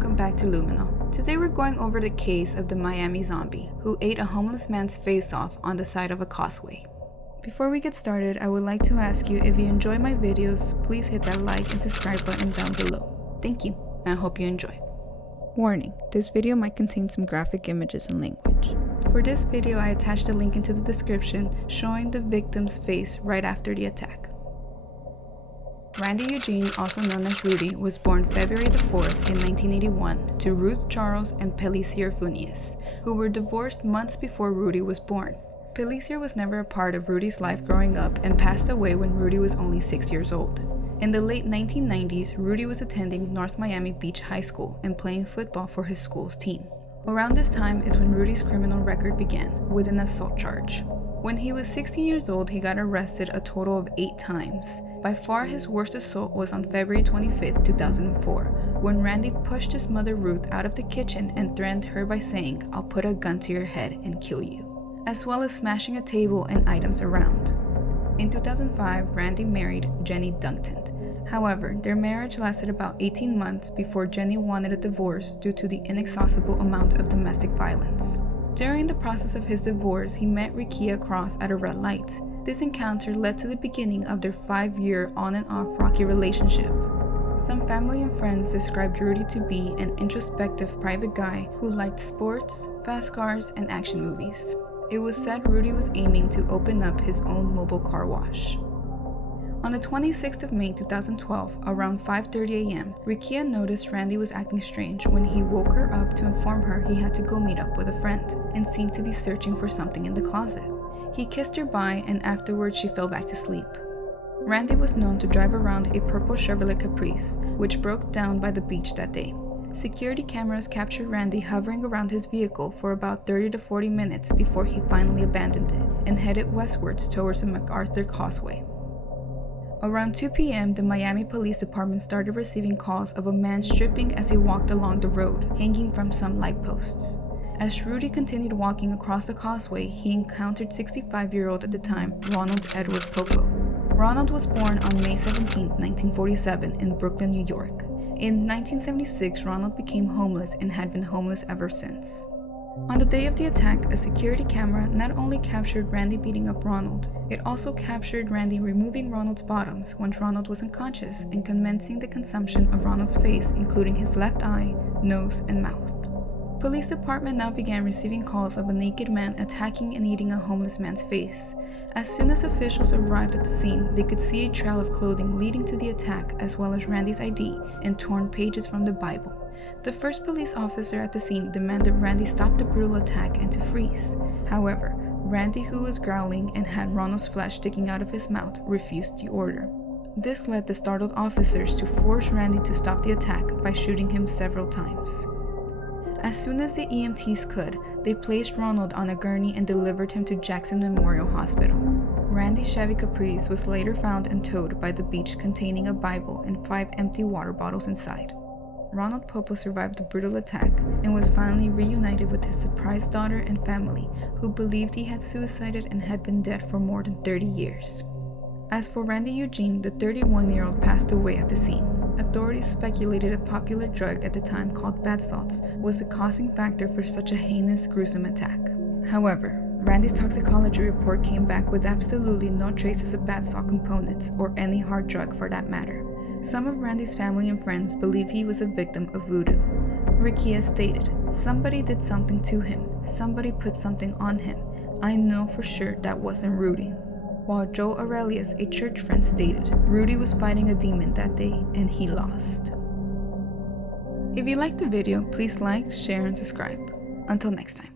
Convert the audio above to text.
welcome back to Lumino. Today we're going over the case of the Miami zombie who ate a homeless man's face off on the side of a causeway. Before we get started, I would like to ask you, if you enjoy my videos, please hit that like and subscribe button down below. Thank you, and I hope you enjoy. Warning, this video might contain some graphic images and language. For this video, I attached a link into the description showing the victim's face right after the attack. Randy Eugene, also known as Rudy, was born February the 4th in 1981 to Ruth Charles and Pelicier Funias, who were divorced months before Rudy was born. Pelicier was never a part of Rudy's life growing up and passed away when Rudy was only 6 years old. In the late 1990s, Rudy was attending North Miami Beach High School and playing football for his school's team. Around this time is when Rudy's criminal record began, with an assault charge. When he was 16 years old, he got arrested a total of 8 times. By far his worst assault was on February 25, 2004, when Randy pushed his mother Ruth out of the kitchen and threatened her by saying, "I'll put a gun to your head and kill you," as well as smashing a table and items around. In 2005, Randy married Jenny Duncton. However, their marriage lasted about 18 months before Jenny wanted a divorce due to the inexhaustible amount of domestic violence. During the process of his divorce, he met Rikia Cross at a red light. This encounter led to the beginning of their 5-year on and off rocky relationship. Some family and friends described Rudy to be an introspective private guy who liked sports, fast cars, and action movies. It was said Rudy was aiming to open up his own mobile car wash. On the 26th of May 2012, around 5:30 a.m., Rikia noticed Randy was acting strange when he woke her up to inform her he had to go meet up with a friend and seemed to be searching for something in the closet. He kissed her bye and afterwards she fell back to sleep. Randy was known to drive around a purple Chevrolet Caprice, which broke down by the beach that day. Security cameras captured Randy hovering around his vehicle for about 30 to 40 minutes before he finally abandoned it and headed westwards towards the MacArthur Causeway. Around 2 p.m., the Miami Police Department started receiving calls of a man stripping as he walked along the road, hanging from some light posts. As Rudy continued walking across the causeway, he encountered 65-year-old at the time, Ronald Edward Popo. Ronald was born on May 17, 1947 in Brooklyn, New York. In 1976, Ronald became homeless and had been homeless ever since. On the day of the attack, a security camera not only captured Randy beating up Ronald, it also captured Randy removing Ronald's bottoms once Ronald was unconscious and commencing the consumption of Ronald's face, including his left eye, nose, and mouth. Police department now began receiving calls of a naked man attacking and eating a homeless man's face. As soon as officials arrived at the scene, they could see a trail of clothing leading to the attack, as well as Randy's ID and torn pages from the Bible. The first police officer at the scene demanded Randy stop the brutal attack and to freeze. However, Randy, who was growling and had Ronald's flesh sticking out of his mouth, refused the order. This led the startled officers to force Randy to stop the attack by shooting him several times. As soon as the EMTs could, they placed Ronald on a gurney and delivered him to Jackson Memorial Hospital. Randy's Chevy Caprice was later found and towed by the beach containing a Bible and 5 empty water bottles inside. Ronald Popo survived the brutal attack and was finally reunited with his surprised daughter and family, who believed he had suicided and had been dead for more than 30 years. As for Randy Eugene, the 31-year-old passed away at the scene. Authorities speculated a popular drug at the time called bath salts was the causing factor for such a heinous, gruesome attack. However, Randy's toxicology report came back with absolutely no traces of bath salt components or any hard drug for that matter. Some of Randy's family and friends believe he was a victim of voodoo. Rikia stated, "Somebody did something to him. Somebody put something on him. I know for sure that wasn't Rudy." While Joe Aurelius, a church friend, stated, "Rudy was fighting a demon that day and he lost." If you liked the video, please like, share, and subscribe. Until next time.